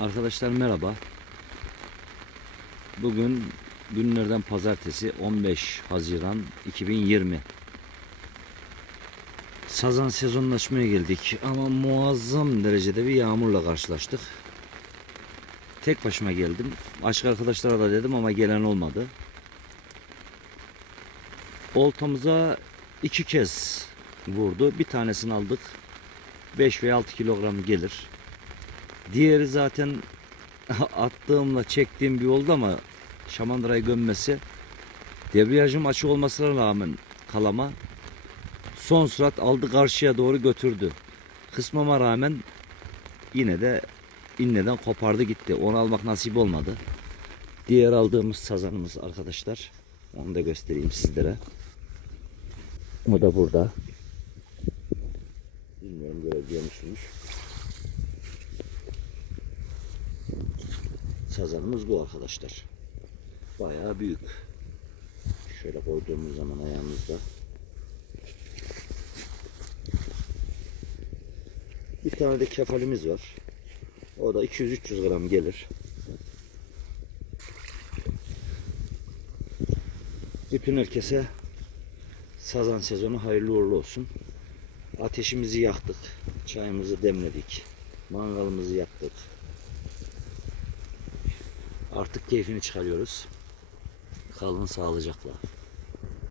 Arkadaşlar merhaba. Bugün günlerden pazartesi 15 Haziran 2020. Sazan sezonlaşmaya geldik ama muazzam derecede bir yağmurla karşılaştık. Tek başıma geldim. Başka arkadaşlara da dedim ama gelen olmadı. Oltamıza iki kez vurdu. Bir tanesini aldık. 5 veya 6 kilogram gelir. Diğeri zaten attığımla çektiğim bir oldu ama şamandırayı gömmesi debriyajım açık olmasına rağmen kalama son sürat aldı karşıya doğru götürdü. Kısmama rağmen yine de inneden kopardı gitti. Onu almak nasip olmadı. Diğer aldığımız sazanımız arkadaşlar. Onu da göstereyim sizlere. O da burada. Bilmiyorum görebiliyor musunuz? Sazanımız bu arkadaşlar. Bayağı büyük. Şöyle koyduğumuz zaman ayağımızda. Bir tane de kefalimiz var. O da 200-300 gram gelir. Bütün herkese sazan sezonu hayırlı uğurlu olsun. Ateşimizi yaktık. Çayımızı demledik. Mangalımızı yaktık. Artık keyfini çıkarıyoruz. Kalın sağlıcakla.